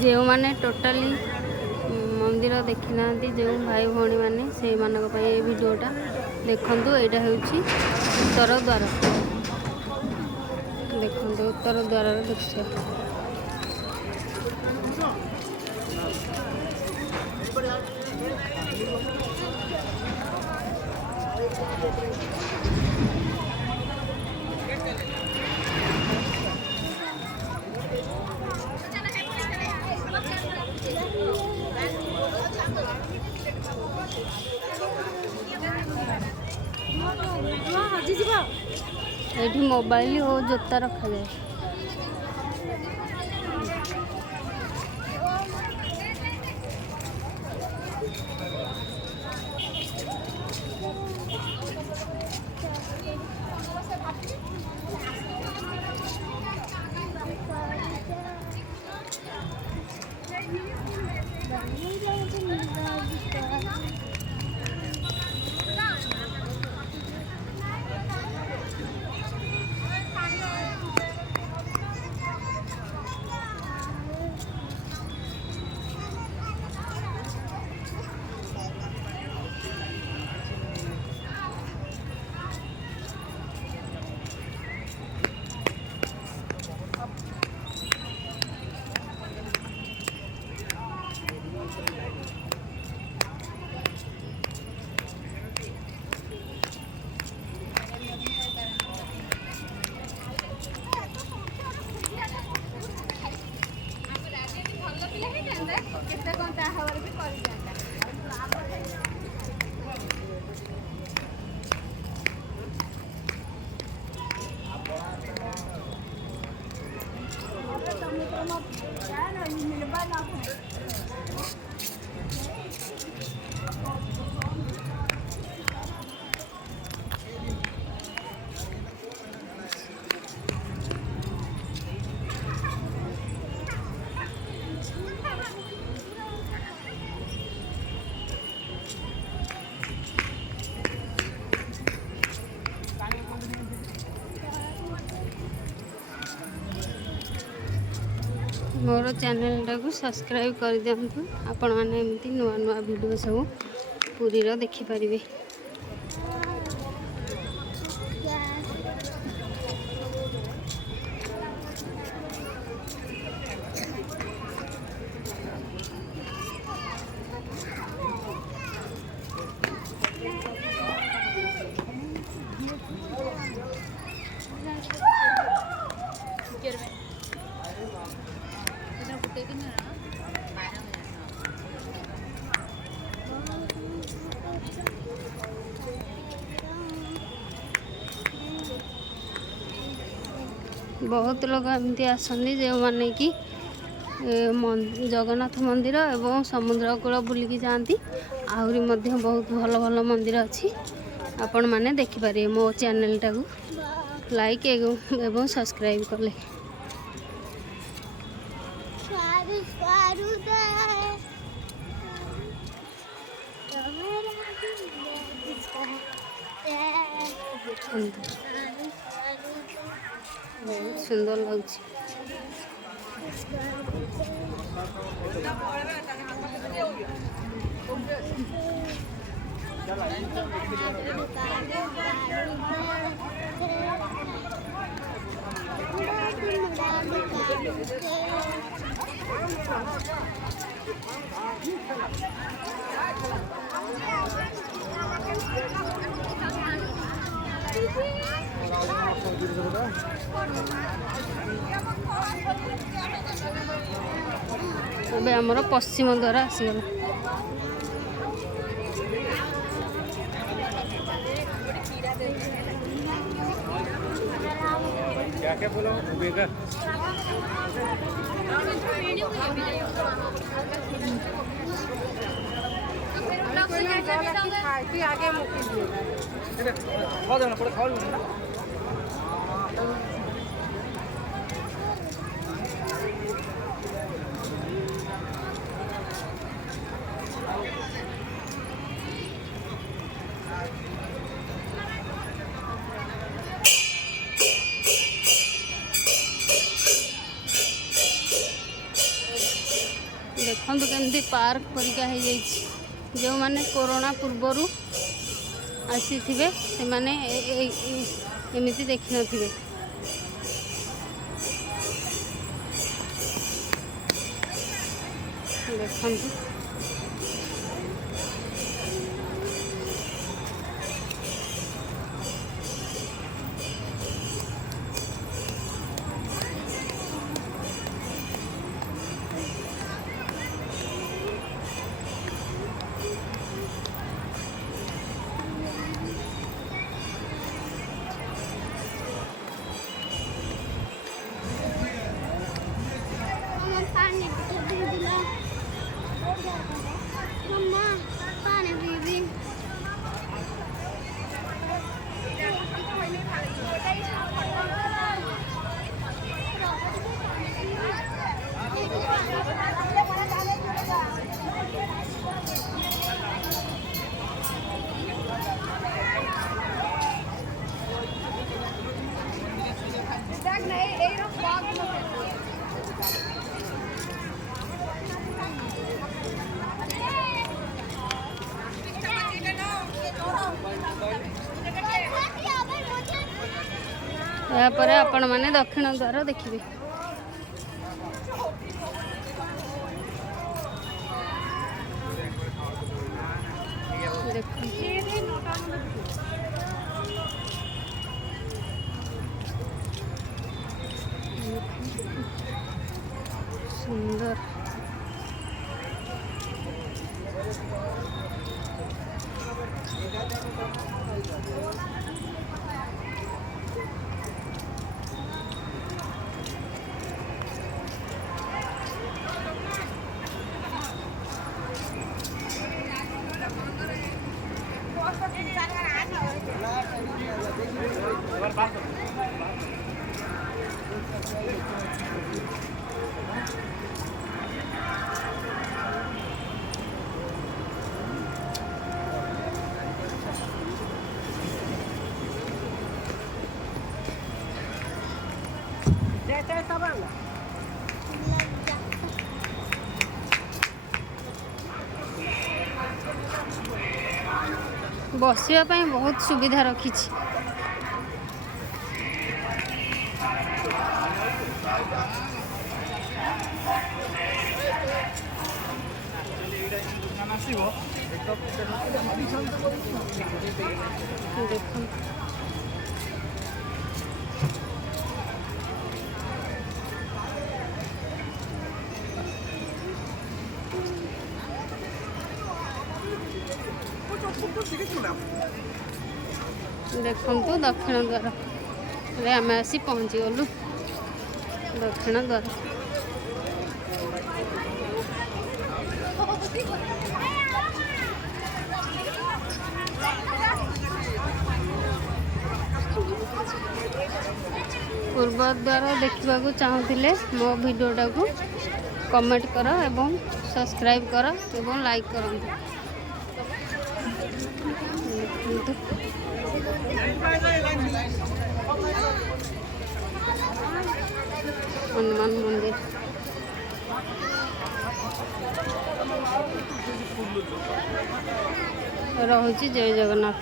जो माने टोटाली मंदिर देखी ना जो भाई भौणी मैंने से भिडियोटा देखु। यहाँ हूँ उत्तर द्वार देखो उत्तर द्वार दृश्य। ये मोबाइल और जोता रखा जाए। मोर चैनल टाको सब्सक्राइब कर दिंतु। आपण मैंने एमती नुआ नुआ वीडियो सब पुरी रो देखि परिबे। बहुत लोग एमती आसती जो माने कि जगन्नाथ मंदिर एवं समुद्र कूल बुलिकी जाती। आहरी मध्य बहुत भल भल मंदिर अच्छी आपण मैंने देखिपारे। मो चैनल टाको लाइक एवं सब्सक्राइब कले। बहुत सुंदर लगुच। अबे आमर पश्चिम द्वार आसीगला। क्या क्या बोला बेगा आगे एमती पार्क परिका हो जाइए जो माने कोरोना पूर्वर आसी थे से माने एमती देखी न थे। देखते यापर आपण मैंने दक्षिण द्वार देखिए। सुंदर बसिया बहुत सुविधा रखी। देखु दक्षिण द्वार आम आसी पहुँची गलु दक्षिण द्वार। पूर्व द्वार देखा चाहूले मो वीडियोटा को कमेंट कर एवं सब्सक्राइब कर एवं लाइक कर। हनुमान मंदिर रहुची। जय जगन्नाथ।